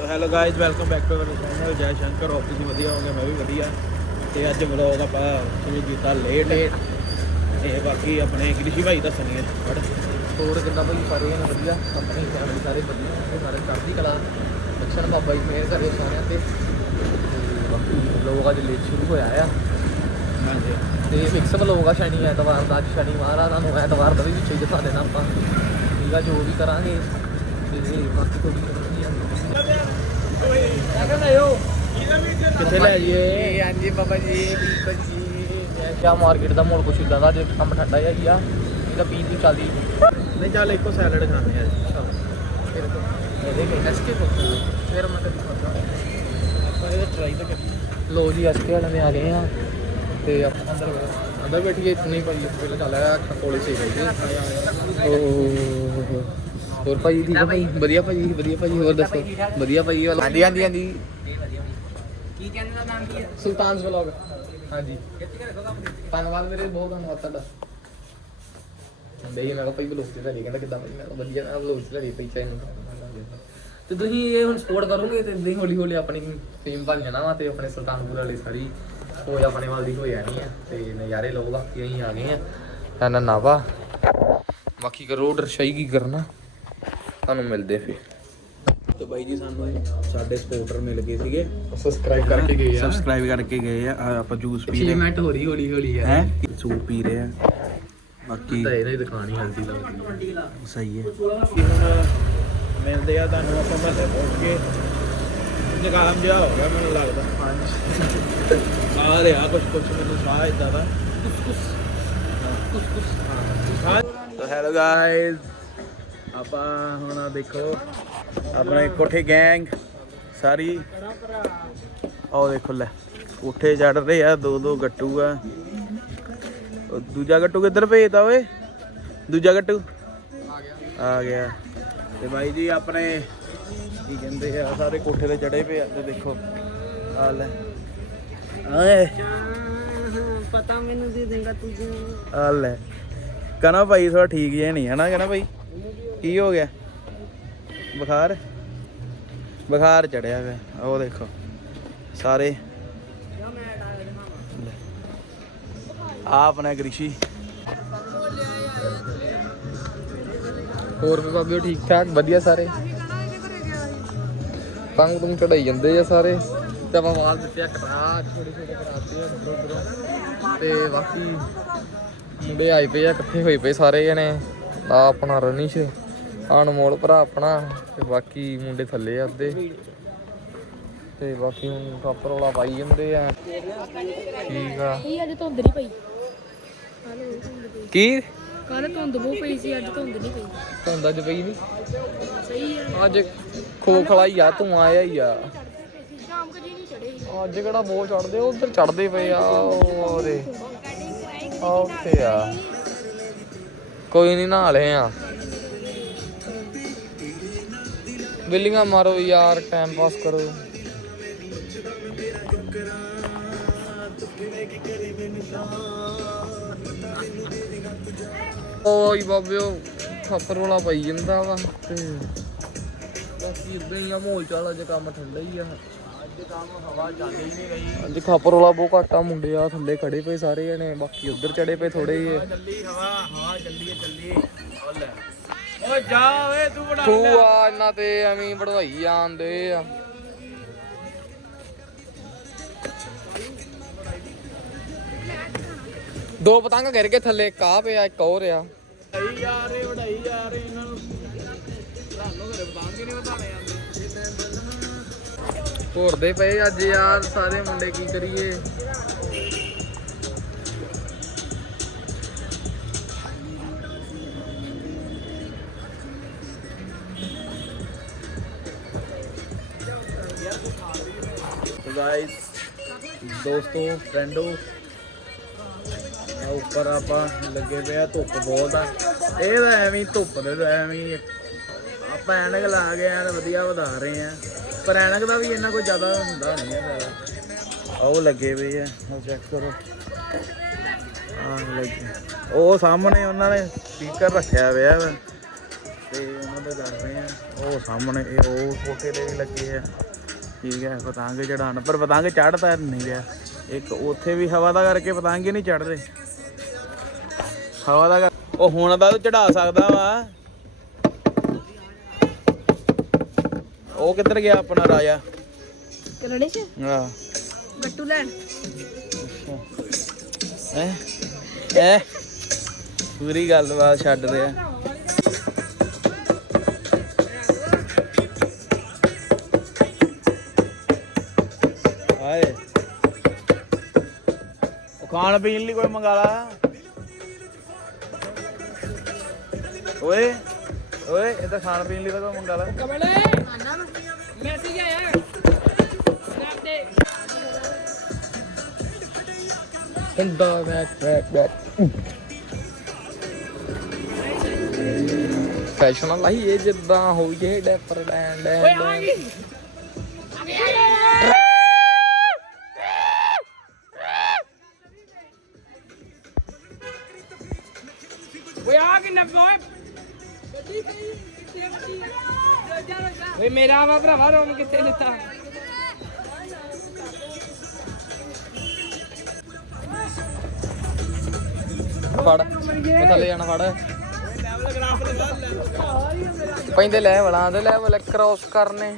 ਤੋ hello guys welcome back to our channel Jai Shankar hope ਤੁਸੀਂ ਵਧੀਆ ਹੋਗੇ ਮੈਂ ਵੀ ਵਧੀਆ। ਤੇ ਅੱਜ ਵਲੌਗ ਆਪਾਂ ਸ਼ੁਰੂ ਕੀਤਾ ਲੇਟ ਤੇ ਬਾਕੀ ਆਪਣੇ ਕ੍ਰਿਸ਼ੀ ਭਾਈ ਦੱਸਣਗੇ ਫੜ ਹੋਰ ਕਿੰਨਾ ਭਾਈ? ਸਾਰੇ ਨੇ ਵਧੀਆ? ਆਪਣੇ ਫੈਮਿਲੀ ਸਾਰੇ ਵਧੀਆ? ਤੇ ਸਾਰੇ ਚੜ੍ਹਦੀ ਕਲਾ। ਅਕਸ਼ਰ ਬਾਬਾ ਜੀ ਮਿਹਰ ਕਰੇ ਸਾਰਿਆਂ ਤੇ। ਤੇ ਬਾਕੀ ਲੋਕ ਅੱਜ ਲੇਟ ਸ਼ੁਰੂ ਹੋਇਆ ਆ। ਹਾਂਜੀ। ਤੇ ਫਿਕਸ ਵਲੋਗ ਆ ਸ਼ਨੀ ਐਤਵਾਰ ਦਾ ਅੱਜ ਸ਼ਨੀਵਾਰ ਆ ਤੁਹਾਨੂੰ ਐਤਵਾਰ ਦਾ ਵੀ ਵਿੱਚ ਹੀ ਦਿਖਾ ਦੇਣਾ ਆਪਾਂ। ਠੀਕ ਆ ਜੋ ਵੀ ਕਰਾਂਗੇ। ਤੇ ਬਾਕੀ ਕੋਈ ਕਿੱਥੇ ਲੈ ਜਾਈਏ? ਹਾਂਜੀ ਬਾਬਾ ਜੀ ਬਿਲਕੁਲ ਜੀ। ਕਿਆ ਮਾਰਕੀਟ ਦਾ ਮਾਹੌਲ ਕੁਛ ਇਦਾਂ ਦਾ ਜੇ ਕੰਮ ਠੰਡਾ ਜਿਹਾ ਹੀ ਆ ਇਹਦਾ ਪੀਣ ਦੀ ਚੱਲਦੀ ਨਹੀਂ ਚੱਲ ਇੱਕੋ ਸੈਲਡ ਖਾਣੇ ਆ ਫਿਰ ਇਹਦੇ ਕੇ ਐਸਕੇ ਕੋ ਫਿਰ ਮੈਂ ਕਦੀ ਖਾਦਾ ਆਪਾਂ ਇਹ ਟਰਾਈ ਤਾਂ ਕਰੀਏ। ਲੋ ਜੀ ਐਸਕੇ ਵਾਲਿਆਂ ਦੇ ਆ ਗਏ ਆ ਤੇ ਆਪਾਂ ਅੰਦਰ ਅੰਦਰ ਬੈਠੀਏ ਨਹੀਂ ਭਾਈ ਪਹਿਲਾਂ ਚੱਲ ਆਇਆ ਕੋਲੇ ਸੇ ਗਈ ਓ ਹੋਰ ਭਾਈ ਠੀਕ ਆ ਭਾਈ? ਵਧੀਆ ਭਾਈ ਵਧੀਆ ਭਾਈ ਹੋਰ ਦੱਸੋ? ਵਧੀਆ ਭਾਈ ਵਾਲਾ। ਹਾਂਜੀ ਹਾਂਜੀ ਹਾਂਜੀ। ਕੀ ਕਹਿੰਦੇ ਦਾ ਨਾਮ ਕੀ ਹੈ ਸੁਲਤਾਨਸ ਵਲੌਗ। ਹਾਂਜੀ। ਧੰਨਵਾਦ ਮੇਰੇ ਬਹੁਤ ਧੰਨਵਾਦ ਤੁਹਾਡਾ। ਬਈ ਮੈਂ ਕਿਹਾ ਭਾਈ ਬਲੌਗ ਤੇ ਲੈ ਕਹਿੰਦਾ ਕਿੱਦਾਂ ਭਾਈ? ਮੈਂ ਕਿਹਾ ਵਧੀਆ ਮੈਂ ਬਲੌਗ ਤੇ ਲੈ ਪਈ ਚੈਨਲ ਤੇ ਤੁਸੀਂ ਇਹ ਹੁਣ ਸਪੋਰਟ ਕਰੋਗੇ ਤੇ ਇਦਾਂ ਹੀ ਹੌਲੀ ਹੌਲੀ ਆਪਣੀ ਫੇਮ ਬਣ ਜਾਣਾ ਵਾ ਤੇ ਆਪਣੇ ਸੁਲਤਾਨਪੁਰ ਵਾਲੀ ਸਾਰੀ ਹੋ ਆਪਣੇ ਵੱਲ ਦੀ ਹੋ ਜਾਣੀ ਆ ਤੇ ਨਜ਼ਾਰੇ ਲਓ ਬਾਕੀ ਅਸੀਂ ਆ ਗਏ ਆ। ਨਾ ਨਾਵਾ ਬਾਕੀ ਕਰੋ ਦਰਸ਼ਾਈ ਕੀ ਕਰਨਾ? ਤੁਹਾਨੂੰ ਮਿਲਦੇ ਫਿਰ। ਤੇ ਬਾਈ ਜੀ ਸਾਨੂੰ ਸਾਡੇ ਸਪੋਰਟਰ ਮਿਲ ਗਏ ਸੀਗੇ। ਸਬਸਕ੍ਰਾਈਬ ਕਰਕੇ ਗਏ ਆ। ਸਬਸਕ੍ਰਾਈਬ ਕਰਕੇ ਗਏ ਆ। ਆਹ ਆਪਾਂ ਜੂਸ ਪੀ ਰਹੇ ਹੋ। ਰਹੀ ਹੌਲੀ ਹੌਲੀ ਆ। ਹੈ? ਸੂਪ ਪੀ ਰਹੇ ਆ। ਬਾਕੀ ਤਾਂ ਇਹਨੇ ਦਿਖਾਣੀ ਹਲਦੀ ਲੱਗਦੀ ਸਹੀ ਹੈ। ਮਿਲਦੇ ਆ ਤੁਹਾਨੂੰ ਆਪਾਂ ਮਹੱਲੇ ਪਹੁੰਚ ਕੇ। ਜਗਾਮ ਜਿਹਾ ਹੋ ਗਿਆ ਮੈਨੂੰ ਲੱਗਦਾ। ਹਾਂਜੀ ਆ ਰਿਹਾ ਕੁਛ ਕੁਛ ਮੈਨੂੰ ਸਾਹ ਇਦਾਂ ਦਾ। ਕੁਛ ਕੁਛ ਕੁਛ ਕੁਛ ਹਾਂ। ਤਾਂ ਹੈਲੋ ਗਾਇਜ਼ ਆਪਾਂ ਹੁਣ ਆਹ ਦੇਖੋ ਆਪਣੇ ਕੋਠੇ ਗੈਂਗ ਸਾਰੀ। ਆਓ ਦੇਖੋ ਲੈ ਕੋਠੇ ਚੜ ਰਹੇ ਆ ਦੋ ਦੋ ਗੱਟੂ ਆ। ਉਹ ਦੂਜਾ ਗੱਟੂ ਕਿੱਧਰ ਭੇਜਦਾ ਓਏ? ਦੂਜਾ ਗੱਟੂ? ਆ ਗਿਆ। ਤੇ ਬਾਈ ਜੀ ਆਪਣੇ ਕੀ ਕਹਿੰਦੇ ਆ ਸਾਰੇ ਕੋਠੇ ਤੇ ਚੜੇ ਪਏ ਆ ਤੇ ਦੇਖੋ ਆ ਲੈ। ਆਏ। ਪਤਾ ਮੈਨੂੰ ਦੇ ਦੇਗਾ ਤੂੰ ਆ ਲੈ। ਕਹਣਾ ਭਾਈ ਥੋੜਾ ਠੀਕ ਜਿਹਾ ਨਹੀਂ ਹੈ ਨਾ ਕਹਣਾ ਭਾਈ? ਕੀ ਹੋ ਗਿਆ? ਬੁਖਾਰ? ਬੁਖਾਰ ਚੜਿਆ ਪਿਆ। ਉਹ ਦੇਖੋ। ਸਾਰੇ। ਆ ਆਪਣਾ ਗ੍ਰਿਸ਼ੀ ਹੋਰ ਵੀ ਬਾਬਿਓ ਠੀਕ ਠਾਕ? ਵਧੀਆ ਸਾਰੇ? ਤੰਗ ਤੁਮ ਚੜਾਈ ਜਾਂਦੇ ਆ ਸਾਰੇ। ਤੇ ਆਪਾਂ ਵਾਲ ਦਿੱਤੇ ਆ ਕਟਾ, ਛੋਟੇ ਛੋਟੇ ਕਰਾਤੇ ਆ ਉੱਧਰੋਂ ਉੱਧਰੋਂ। ਤੇ ਬਾਕੀ ਮੁੰਡੇ ਆਏ ਪਏ ਆ, ਇਕੱਠੇ ਹੋਏ ਪਏ ਸਾਰੇ ਜਣੇ। ਆ ਆਪਣਾ ਰਨਿਸ਼। ਅਨਮੋਲ ਭਰਾ ਆਪਣਾ ਤੇ ਬਾਕੀ ਮੁੰਡੇ ਥੱਲੇ ਆ ਅੱਧੇ। ਤੇ ਬਾਕੀ ਹੁਣ ਕੱਪਰ ਵਾਲਾ ਪਾਈ ਜਾਂਦੇ ਆ। ਠੀਕ ਆ। ਅੱਜ ਧੁੰਦ ਨਹੀਂ ਪਈ? ਕੀ? ਕੱਲ ਧੁੰਦ ਬਹੁਤ ਪਈ ਸੀ ਅੱਜ ਧੁੰਦ ਨਹੀਂ ਪਈ। ਧੁੰਦਾ ਚ ਪਈ ਨਹੀਂ ਸਹੀ ਹੈ ਅੱਜ ਖੋਖਲਾ ਹੀ ਆ ਧੂਆਂ ਆਇਆ ਹੀ ਆ। ਸ਼ਾਮ ਕਦੀ ਨਹੀਂ ਚੜੇ ਅੱਜ ਕਿਹੜਾ ਬਹੁਤ ਚੜਦੇ ਉਧਰ ਚੜਦੇ ਪਏ ਆ ਉਹਦੇ। ਆ ਆ। ਕੋਈ ਨਹੀਂ ਨਹਾ ਲਏ ਆ। ਬਿੱਲੀਆਂ ਮਾਰੋ ਯਾਰ ਟਾਈਮ ਪਾਸ ਕਰੋ। ਓਏ ਬਾਬਿਓ ਖੱਪਰ ਵਾਲਾ ਪਈ ਜਾਂਦਾ ਵਾ। ਤੇ ਬਾਕੀ ਇਦਾਂ ਹੀ ਆ, ਮਾਹੌਲ ਚਾਲ ਅੱਜ ਕੰਮ ਠੰਡਾ ਹੀ ਆ। ਅੱਜ ਕੰਮ ਹਵਾ ਚੱਲ ਹੀ ਨਹੀਂ ਰਹੀ ਅੱਜ ਖਾਪਰ ਵਾਲਾ ਬਹੁਤ ਘੱਟ ਆ, ਮੁੰਡੇ ਆ ਥੱਲੇ ਖੜੇ ਪਏ ਸਾਰੇ ਜਣੇ, ਬਾਕੀ ਉੱਧਰ ਚੜੇ ਪਏ ਥੋੜੇ ਜਿਹੇ। ਚੱਲੀ ਹਵਾ ਹਵਾ ਚੱਲੀ ਚੱਲੀ ਉਹ ਲੈ ਓਏ ਜਾ ਓਏ ਤੂੰ ਬੜਾ ਤੂੰ ਆ ਇਹਨਾਂ ਤੇ ਐਵੇਂ ਵੜਵਾਈ ਜਾਂਦੇ ਆ। ਦੋ ਪਤੰਗ ਗਿਰ ਕੇ ਥੱਲੇ ਆ ਪਿਆ ਇੱਕ ਹੋਰ ਆ। ਇਹਨਾਂ ਨੂੰ ਘਰੇ ਕਿ ਨਹੀਂ ਆਉਂਦੇ ਘੋਰਦੇ ਪਏ ਅੱਜ ਯਾਰ ਸਾਰੇ ਮੁੰਡੇ ਕੀ ਕਰੀਏ? ਗਾਇਸ ਦੋਸਤੋ ਫਰੈਂਡੋ ਆ ਉੱਪਰ ਆਪਾਂ ਲੱਗੇ ਪਿਆ ਧੁੱਪ ਬਹੁਤ ਆ। ਇਹ ਤਾਂ ਐਵੇਂ ਧੁੱਪ ਦੇ, ਐਵੇਂ ਆਪਾਂ ਐਨਕ ਲਾ ਕੇ ਐਨ ਵਧੀਆ ਵਧਾ ਰਹੇ ਆ। ਪਰ ਐਨਕ ਦਾ ਵੀ ਇਹਨਾਂ ਕੋਈ ਜ਼ਿਆਦਾ ਹੁੰਦਾ ਨਹੀਂ ਹੈ ਉਹ ਲੱਗੇ ਪਏ ਆ ਉਹ ਚੈੱਕ ਕਰੋ। ਆ ਲੱਗੇ ਉਹ ਸਾਹਮਣੇ ਉਹਨਾਂ ਨੇ ਸਪੀਕਰ ਰੱਖਿਆ ਹੋਇਆ ਤੇ ਉਹਨਾਂ ਦਾ ਕਰ ਰਹੇ ਆ, ਉਹ ਸਾਹਮਣੇ ਇਹ ਉਹ ਕੋਠੇ ਦੇ ਵੀ ਲੱਗੇ ਆ। ਠੀਕ ਹੈ ਪਤੰਗ ਚੜਾਉਣ ਪਰ ਪਤੰਗ ਚੜਦਾ ਨਹੀਂ ਰਿਹਾ ਇੱਕ ਉੱਥੇ ਵੀ ਹਵਾ ਦਾ ਕਰਕੇ ਪਤੰਗ ਹੀ ਨਹੀਂ ਚੜਦੇ ਹਵਾ ਦਾ ਉਹ ਹੁਣ ਦਾ ਚੜਾ ਸਕਦਾ ਵਾ। ਉਹ ਕਿੱਧਰ ਗਿਆ ਆਪਣਾ ਰਾਜਾ? ਕਨੜੇ ਚ? ਆਹ। ਗੱਟੂ ਲੈਣ। ਐ ਐ ਪੂਰੀ ਗੱਲਬਾਤ ਛੱਡ ਰਿਹਾ। ਹਾਏ। ਉਹ ਖਾਣ ਪੀਣ ਲਈ ਕੋਈ ਮੰਗਾ ਲਾ। ਓਏ ਓਏ ਇਹ ਤਾਂ ਖਾਣ ਪੀਣ ਲਈ ਤਾਂ ਕੋਈ ਮੰਗਾ ਲਾ। ਮੈਸੇਜ ਆਇਆ। ਸਨੈਪ ਤੇ ਬੈਕ ਬੈਕ ਬੈਕ ਫੈਸ਼ਨ ਲਾਈ ਇਹ ਜਿੱਦਾਂ ਹੋਈਏ ਡੈਪਰ ਡੈਂਡ ਓਏ ਆ ਗਈ। ਓਏ ਆ ਕਿ ਨਾ ਓਏ। ਓਏ ਮੇਰਾ ਵਾ ਭਰਾਵਾ ਰੋਮ ਕਿੱਥੇ ਦਿੱਤਾ ਫੜ ਥੱਲੇ ਜਾਣਾ, ਫੜ। ਪੈਂਦੇ ਲੈ ਤੇ ਦੇ ਲੈਵਲ ਕ੍ਰਾਸ ਕਰਨੇ।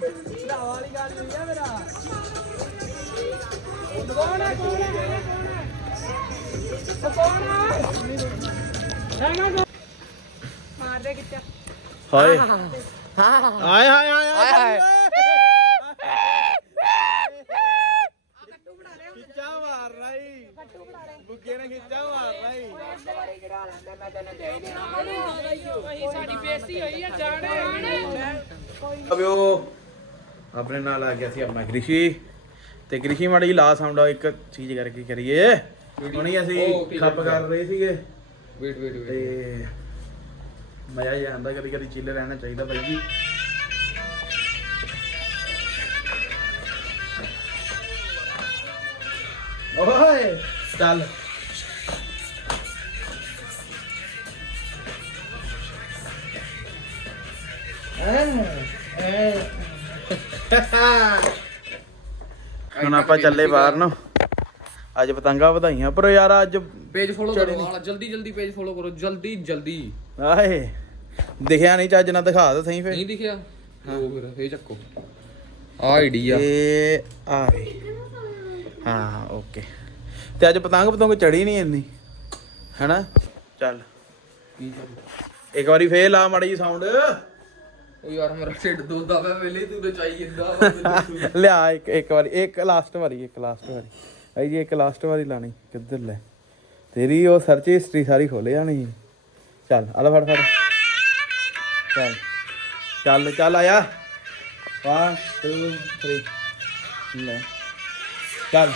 ਮਾਰਦੇ ਕਿੱਥੇ ਹਾਏ ਹਾਂ ਹਾਏ। ਹਾਏ ਹਾਏ ਹਾਏ ਹਾਏ। ਖਿੱਚਾ ਮਾਰਨਾ ਈ ਬੁੱਗੇ ਨੇ ਖਿੱਚਾ ਮਾਰਨਾ ਈ ਸਾਡੀ ਬੇਇੱਜ਼ਤੀ ਹੋਈ ਆ ਜਾਣੇ ਅਬਿਓ ਆਪਣੇ ਨਾਲ ਆ ਗਿਆ ਸੀ ਆਪਣਾ ਕ੍ਰਿਸ਼ੀ। ਤੇ ਕ੍ਰਿਸ਼ੀ ਮਾੜੀ ਜਿਹੀ ਲਾ ਸਾਊਂਡ ਇੱਕ ਚੀਜ਼ ਕਰਕੇ ਕਰੀਏ। ਹੁਣੀ ਅਸੀਂ ਖੱਪ? ਕਰ ਰਹੇ ਸੀਗੇ। ਵੇਟ ਵੇਟ ਵੇਟ ਤੇ ਮਜ਼ਾ ਹੀ ਆਉਂਦਾ ਕਦੀ ਕਦੀ ਚਿੱਲ ਰਹਿਣਾ ਚਾਹੀਦਾ ਬਾਈ ਜੀ। ਓਏ ਚੱਲ। ਹੁਣ ਆਪਾਂ ਚੱਲੇ ਬਾਹਰ ਨੂੰ। ਅੱਜ ਪਤੰਗਾ ਵਧਾਈਆਂ ਪਰ ਯਾਰ ਅੱਜ ਪੇਜ ਫੋਲੋ ਕਰੋ ਵਾਲਾ ਜਲਦੀ ਜਲਦੀ ਪੇਜ ਫੋਲੋ ਕਰੋ ਜਲਦੀ ਜਲਦੀ। ਆਏ ਦਿਖਿਆ ਨਹੀਂ ਚੱਜ ਨਾਲ ਦਿਖਾ ਦੇ ਸਹੀ ਫੇ ਨਹੀਂ ਦਿਖਿਆ? ਉਹ ਫਿਰ ਇਹ ਚੱਕੋ। ਆ ਆਈਡੀ ਆ ਇਹ ਆ ਰਹੀ ਹਾਂ ਓਕੇ ਤੇ ਅੱਜ ਪਤੰਗ ਪਤੰਗ ਚੜੀ ਨਹੀਂ ਇੰਨੀ ਹੈਨਾ? ਚੱਲ? ਇੱਕ ਵਾਰੀ ਫੇਰ ਲਾ ਮਾੜੀ ਜੀ ਸਾਊਂਡ ਉਹ ਯਾਰ ਮੇਰਾ ਢਿੱਡ ਦੁਖਦਾ ਪਿਆ ਵੇਲੇ ਤੂੰ ਵਾ। ਮੈਨੂੰ। ਲਿਆ ਇੱਕ ਇੱਕ ਵਾਰੀ ਇੱਕ ਲਾਸਟ ਵਾਰੀ ਇੱਕ ਲਾਸਟ ਵਾਰੀ। ਆਈ ਜੀ ਇੱਕ ਲਾਸਟ ਵਾਰੀ ਲਾਣੀ ਕਿੱਧਰ ਲੈ? ਤੇਰੀ ਉਹ ਸਰਚ ਹਿਸਟਰੀ ਸਾਰੀ ਖੋਲ ਜਾਣੀ। ਚੱਲ, ਆ ਲੈ ਫੜ ਫੜ। ਚੱਲ ਚੱਲ ਚੱਲ, ਆਇਆ। 1 2 3 ਲੈ। ਚੱਲ।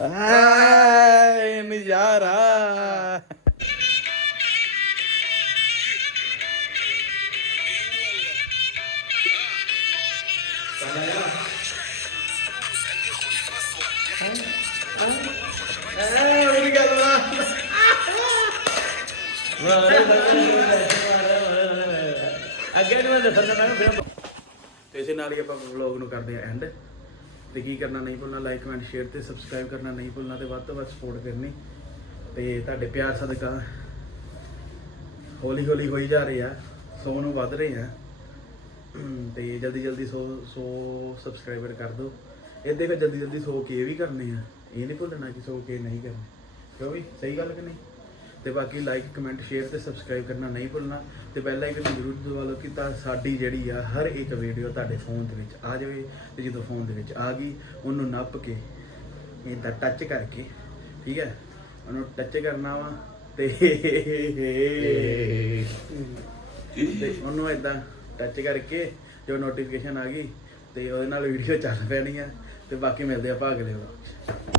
ਆਏ, ਨਜ਼ਾਰਾ। ਐ ਅੱਗੇ ਨੂੰ ਦੱਸਣਾ ਮੈਂ ਫਿਰ ਤੇ ਇਸੇ ਨਾਲ ਹੀ ਆਪਾਂ ਵਲੌਗ ਨੂੰ ਕਰਦੇ ਆ ਐਂਡ ਤੇ ਕੀ ਕਰਨਾ ਨਹੀਂ ਭੁੱਲਣਾ ਲਾਈਕ ਕਮੈਂਟ ਸ਼ੇਅਰ ਤੇ ਸਬਸਕ੍ਰਾਈਬ ਕਰਨਾ ਨਹੀਂ ਭੁੱਲਣਾ ਤੇ ਵੱਧ ਤੋਂ ਵੱਧ ਸਪੋਰਟ ਕਰਨੀ। ਤੇ ਤੁਹਾਡੇ ਪਿਆਰ ਸਦਕਾ ਹੌਲੀ ਹੌਲੀ ਹੋਈ ਜਾ ਰਹੀ ਆ 100 ਨੂੰ ਵੱਧ ਰਹੇ ਆ। ਤੇ ਜਲਦੀ ਜਲਦੀ 100 100 ਸਬਸਕ੍ਰਾਈਬਰ ਕਰ ਦਿਓ। ਇਹਦੇ ਫਿਰ ਜਲਦੀ ਜਲਦੀ 100 ਕੇ ਵੀ ਕਰਨੇ ਆ। ਇਹ ਨਹੀਂ ਭੁੱਲਣਾ ਕਿ 100 ਕੇ ਨਹੀਂ ਕਰਨੇ। ਕਿਉਂ ਵੀ? ਸਹੀ ਗੱਲ ਕਿ ਨਹੀਂ? ਤੇ ਬਾਕੀ ਲਾਈਕ ਕਮੈਂਟ ਸ਼ੇਅਰ ਤੇ ਸਬਸਕ੍ਰਾਈਬ ਕਰਨਾ ਨਹੀਂ ਭੁੱਲਣਾ। ਤੇ ਬੈਲ ਆਈਕਨ ਜ਼ਰੂਰ ਦਬਾ ਲਓ ਕਿ ਤਾਂ ਸਾਡੀ ਜਿਹੜੀ ਆ ਹਰ ਇੱਕ ਵੀਡੀਓ ਤੁਹਾਡੇ ਫੋਨ ਦੇ ਵਿੱਚ ਆ ਜਾਵੇ। ਤੇ ਜਦੋਂ ਫੋਨ ਦੇ ਵਿੱਚ ਆ ਗਈ ਉਹਨੂੰ ਨੱਪ ਕੇ ਇਹਦਾ ਟੱਚ ਕਰਕੇ ਠੀਕ ਹੈ? ਉਹਨੂੰ ਟੱਚ ਕਰਨਾ ਵਾ ਤੇ ਤੇ ਉਹਨੂੰ ਇਦਾਂ ਟੱਚ ਕਰਕੇ ਜੋ ਨੋਟੀਫਿਕੇਸ਼ਨ ਆ ਗਈ ਤੇ ਉਹਦੇ ਨਾਲ ਵੀਡੀਓ ਚੱਲ ਪੈਣੀ ਆ ਤੇ ਬਾਕੀ ਮਿਲਦੇ ਆ ਭਾਗ ਲਿਓ